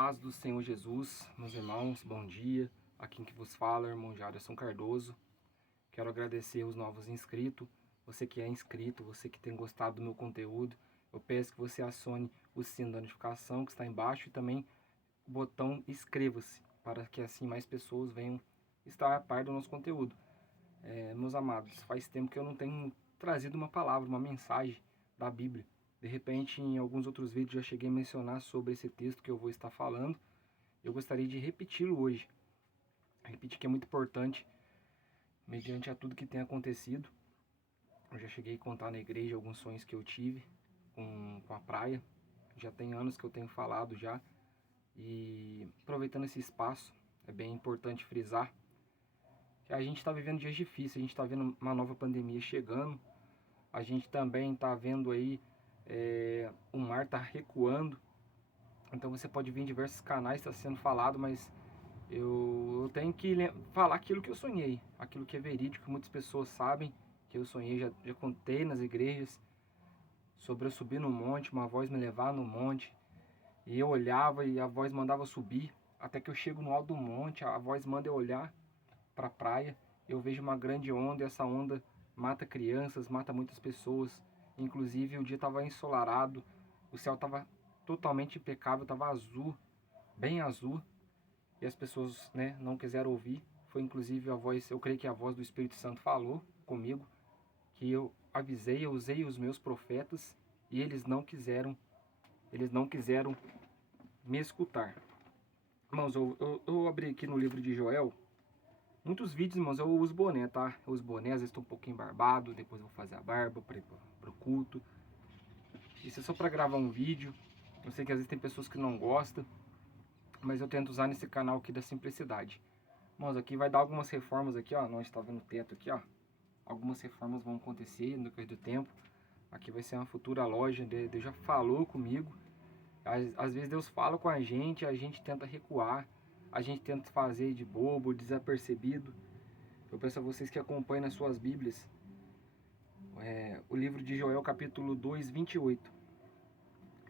paz do Senhor Jesus, meus irmãos, bom dia. Aqui que vos fala é o irmão Jaderson Cardoso. Quero agradecer os novos inscritos, você que é inscrito, você que tem gostado do meu conteúdo. Eu peço que você acione o sino da notificação que está embaixo e também o botão inscreva-se, para que assim mais pessoas venham estar a par do nosso conteúdo. Meus amados, faz tempo que eu não tenho trazido uma palavra, uma mensagem da Bíblia. De repente, em alguns outros vídeos já cheguei a mencionar sobre esse texto que eu vou estar falando. Eu gostaria de repeti-lo hoje. Repetir que é muito importante, mediante a tudo que tem acontecido. Eu já cheguei a contar na igreja alguns sonhos que eu tive com a praia. Já tem anos que eu tenho falado já. E aproveitando esse espaço, é bem importante frisar que a gente está vivendo dias difíceis, a gente está vendo uma nova pandemia chegando. A gente também está vendo aí o mar está recuando. Então você pode ver em diversos canais, está sendo falado, mas eu tenho que falar aquilo que eu sonhei, aquilo que é verídico, que muitas pessoas sabem que eu sonhei, já contei nas igrejas, sobre eu subir no monte, uma voz me levar no monte, e eu olhava e a voz mandava subir, até que eu chego no alto do monte, a voz manda eu olhar para a praia, eu vejo uma grande onda, e essa onda mata crianças, mata muitas pessoas, inclusive o dia estava ensolarado, o céu estava totalmente impecável, estava azul, bem azul, e as pessoas, não quiseram ouvir. Foi inclusive a voz, eu creio que a voz do Espírito Santo falou comigo, que eu avisei, eu usei os meus profetas, e eles não quiseram me escutar. Irmãos, eu abri aqui no livro de Joel, muitos vídeos, irmãos, eu uso boné, tá? Eu uso boné, às vezes estou um pouquinho barbado, depois eu vou fazer a barba para ir pro culto. Isso é só para gravar um vídeo. Eu sei que às vezes tem pessoas que não gostam, mas eu tento usar nesse canal aqui da simplicidade. Irmãos, aqui vai dar algumas reformas aqui, ó. Nós está vendo o teto aqui, ó. Algumas reformas vão acontecer no decorrer do tempo. Aqui vai ser uma futura loja. Deus já falou comigo. Às vezes Deus fala com a gente tenta recuar. A gente tenta fazer de bobo, desapercebido. Eu peço a vocês que acompanhem nas suas Bíblias o livro de Joel, capítulo 2, 28.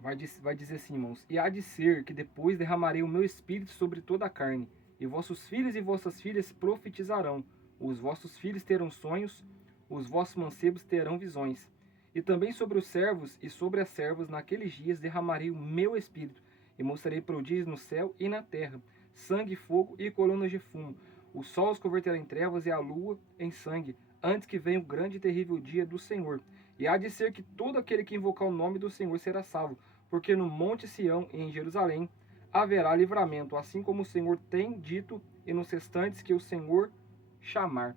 Vai dizer assim, irmãos: E há de ser que depois derramarei o meu espírito sobre toda a carne, e vossos filhos e vossas filhas profetizarão, os vossos filhos terão sonhos, os vossos mancebos terão visões. E também sobre os servos e sobre as servas naqueles dias derramarei o meu espírito, e mostrarei prodígios no céu e na terra, sangue, fogo e colunas de fumo. O sol os converterá em trevas e a lua em sangue, antes que venha o grande e terrível dia do Senhor. E há de ser que todo aquele que invocar o nome do Senhor será salvo, porque no monte Sião e em Jerusalém haverá livramento, assim como o Senhor tem dito, e nos restantes que o Senhor chamar.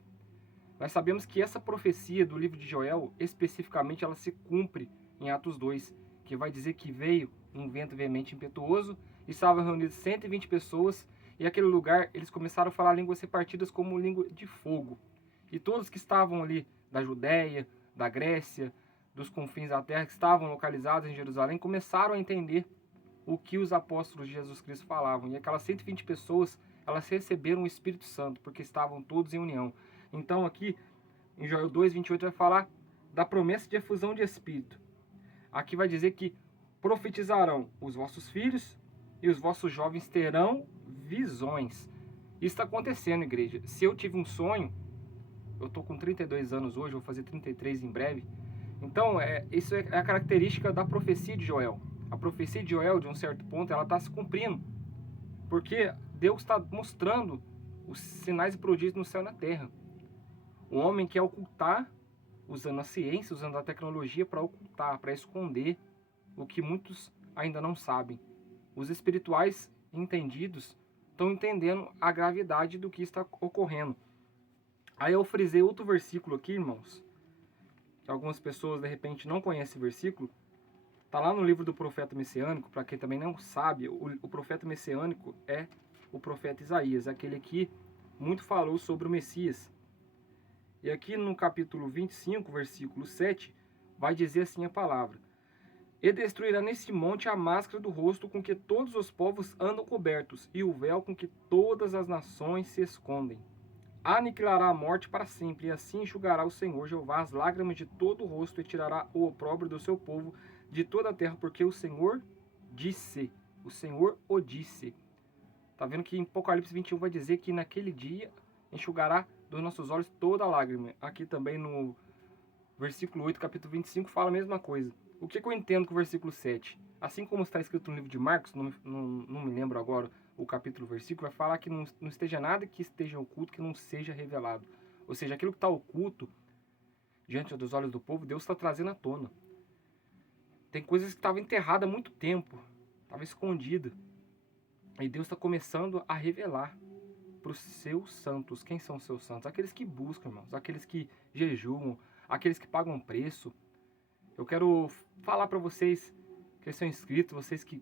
Nós sabemos que essa profecia do livro de Joel, especificamente, ela se cumpre em Atos 2, que vai dizer que veio um vento veemente impetuoso, e estavam reunidas 120 pessoas, e aquele lugar eles começaram a falar línguas repartidas como língua de fogo. E todos que estavam ali da Judéia, da Grécia, dos confins da terra, que estavam localizados em Jerusalém, começaram a entender o que os apóstolos de Jesus Cristo falavam. E aquelas 120 pessoas, elas receberam o Espírito Santo, porque estavam todos em união. Então aqui, em Joel 2, 28, vai falar da promessa de efusão de Espírito. Aqui vai dizer que profetizarão os vossos filhos e os vossos jovens terão visões. Isso está acontecendo, igreja. Se eu tive um sonho, eu estou com 32 anos hoje, vou fazer 33 em breve. Então, isso é a característica da profecia de Joel. A profecia de Joel, de um certo ponto, ela está se cumprindo. Porque Deus está mostrando os sinais e prodígios no céu e na terra. O homem quer ocultar, usando a ciência, usando a tecnologia para ocultar, para esconder o que muitos ainda não sabem. Os espirituais entendidos estão entendendo a gravidade do que está ocorrendo. Aí eu frisei outro versículo aqui, irmãos, que algumas pessoas de repente não conhecem o versículo. Está lá no livro do profeta messiânico. Para quem também não sabe, o profeta messiânico é o profeta Isaías, aquele que muito falou sobre o Messias. E aqui no capítulo 25, versículo 7, vai dizer assim a palavra: E destruirá nesse monte a máscara do rosto com que todos os povos andam cobertos, e o véu com que todas as nações se escondem. Aniquilará a morte para sempre, e assim enxugará o Senhor Jeová as lágrimas de todo o rosto, e tirará o opróbrio do seu povo de toda a terra, porque o Senhor disse. O Senhor o disse. Tá vendo que em Apocalipse 21 vai dizer que naquele dia enxugará dos nossos olhos toda lágrima. Aqui também no versículo 8, capítulo 25, fala a mesma coisa. O que eu entendo com o versículo 7? Assim como está escrito no livro de Marcos, não me lembro agora o capítulo, o versículo, vai falar que não esteja nada que esteja oculto que não seja revelado. Ou seja, aquilo que está oculto diante dos olhos do povo, Deus está trazendo à tona. Tem coisas que estavam enterradas há muito tempo, estava escondida. E Deus está começando a revelar para os seus santos. Quem são os seus santos? Aqueles que buscam, irmãos. Aqueles que jejuam. Aqueles que pagam preço. Eu quero falar para vocês que são inscritos, vocês que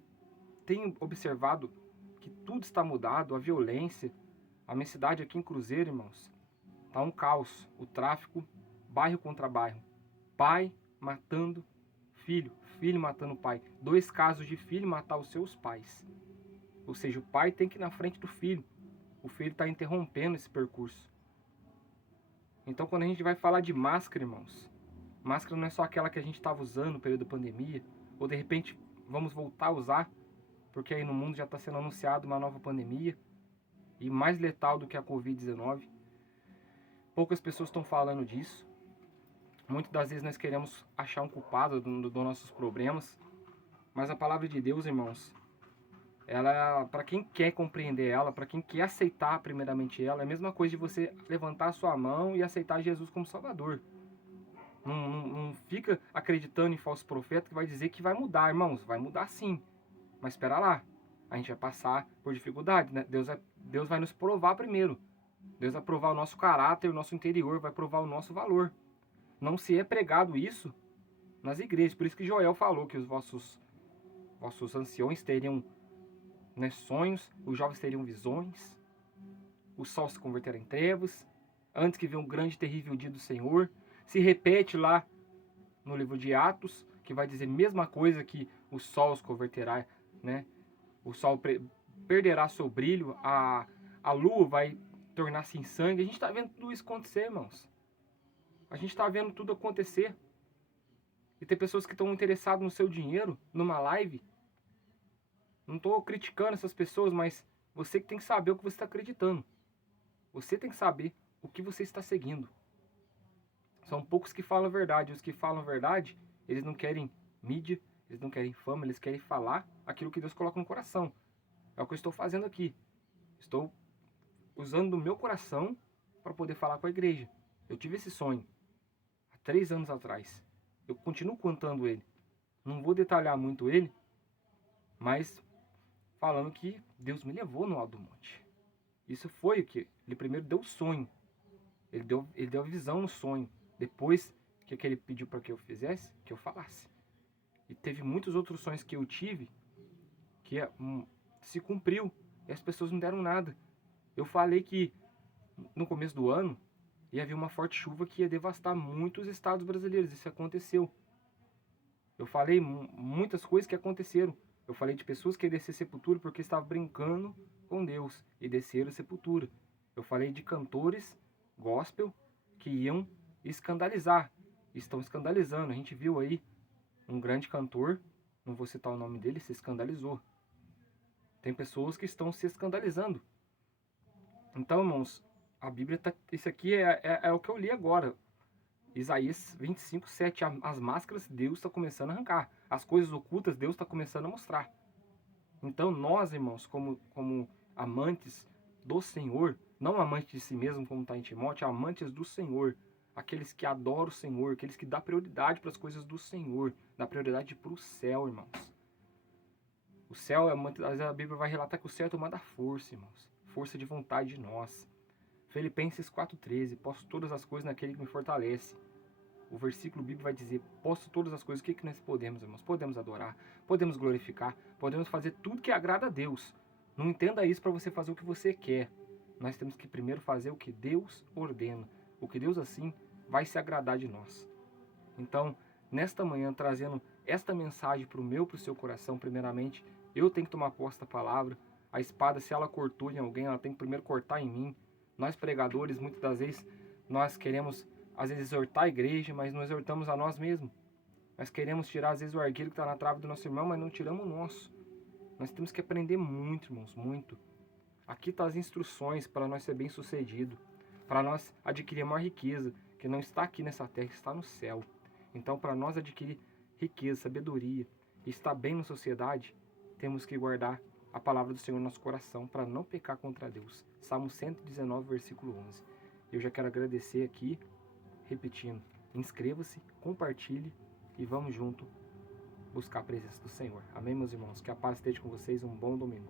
têm observado que tudo está mudado, a violência. A minha cidade aqui em Cruzeiro, irmãos, está um caos. O tráfico, bairro contra bairro. Pai matando filho, filho matando pai. 2 casos de filho matar os seus pais. Ou seja, o pai tem que ir na frente do filho. O filho está interrompendo esse percurso. Então, quando a gente vai falar de máscara, irmãos, máscara não é só aquela que a gente estava usando no período da pandemia, ou de repente vamos voltar a usar, porque aí no mundo já está sendo anunciado uma nova pandemia, e mais letal do que a Covid-19. Poucas pessoas estão falando disso. Muitas das vezes nós queremos achar um culpado dos nossos problemas, mas a palavra de Deus, irmãos, ela, para quem quer compreender ela, para quem quer aceitar primeiramente ela, é a mesma coisa de você levantar a sua mão e aceitar Jesus como Salvador. Não fica acreditando em falso profeta que vai dizer que vai mudar, irmãos. Vai mudar sim, mas espera lá. A gente vai passar por dificuldade, né? Deus vai nos provar primeiro. Deus vai provar o nosso caráter, o nosso interior, vai provar o nosso valor. Não se é pregado isso nas igrejas. Por isso que Joel falou que os vossos anciões teriam, né, sonhos, os jovens teriam visões, o sol se converterá em trevas, antes que venha um grande e terrível dia do Senhor. Se repete lá no livro de Atos, que vai dizer a mesma coisa, que o sol se converterá, né? O sol perderá seu brilho, a lua vai tornar-se em sangue. A gente está vendo tudo isso acontecer, irmãos. A gente está vendo tudo acontecer. E tem pessoas que estão interessadas no seu dinheiro, numa live. Não estou criticando essas pessoas, mas você que tem que saber o que você está acreditando. Você tem que saber o que você está seguindo. São poucos que falam a verdade. Os que falam a verdade, eles não querem mídia, eles não querem fama, eles querem falar aquilo que Deus coloca no coração. É o que eu estou fazendo aqui. Estou usando o meu coração para poder falar com a igreja. Eu tive esse sonho há 3 anos atrás. Eu continuo contando ele. Não vou detalhar muito ele, mas falando que Deus me levou no alto do monte. Isso foi o que? Ele primeiro deu o sonho. Ele deu a visão no sonho. Depois, o que ele pediu para que eu fizesse? Que eu falasse. E teve muitos outros sonhos que eu tive que se cumpriu. E as pessoas não deram nada. Eu falei que no começo do ano ia haver uma forte chuva que ia devastar muitos estados brasileiros. Isso aconteceu. Eu falei muitas coisas que aconteceram. Eu falei de pessoas que iam descer sepultura porque estavam brincando com Deus e desceram sepultura. Eu falei de cantores gospel que iam escandalizar. Estão escandalizando. A gente viu aí um grande cantor, não vou citar o nome dele, se escandalizou. Tem pessoas que estão se escandalizando. Então, irmãos, a Bíblia tá, isso aqui é o que eu li agora. Isaías 25, 7. As máscaras Deus está começando a arrancar. As coisas ocultas Deus está começando a mostrar. Então nós, irmãos, como amantes do Senhor, não amantes de si mesmo, como está em Timóteo, amantes do Senhor. Aqueles que adoram o Senhor, aqueles que dão prioridade para as coisas do Senhor. Dá prioridade para o céu, irmãos. O céu, a Bíblia vai relatar que o céu é tomada força, irmãos. Força de vontade de nós. Filipenses 4,13. Posso todas as coisas naquele que me fortalece. O versículo bíblico vai dizer, posso todas as coisas. O que nós podemos, irmãos? Podemos adorar, podemos glorificar, podemos fazer tudo que agrada a Deus. Não entenda isso para você fazer o que você quer. Nós temos que primeiro fazer o que Deus ordena. O que Deus assim vai se agradar de nós. Então, nesta manhã, trazendo esta mensagem para o meu, para o seu coração, primeiramente, eu tenho que tomar posse da palavra. A espada, se ela cortou em alguém, ela tem que primeiro cortar em mim. Nós pregadores, muitas das vezes, nós queremos às vezes exortar a igreja, mas não exortamos a nós mesmos. Nós queremos tirar às vezes o argueiro que está na trave do nosso irmão, mas não tiramos o nosso. Nós temos que aprender muito, irmãos, muito. Aqui estão as instruções para nós ser bem-sucedido, para nós adquirir a maior riqueza, que não está aqui nessa terra, está no céu. Então, para nós adquirir riqueza, sabedoria e estar bem na sociedade, temos que guardar a palavra do Senhor no nosso coração para não pecar contra Deus. Salmo 119, versículo 11. Eu já quero agradecer aqui, repetindo, inscreva-se, compartilhe e vamos junto buscar a presença do Senhor. Amém, meus irmãos? Que a paz esteja com vocês. Um bom domingo.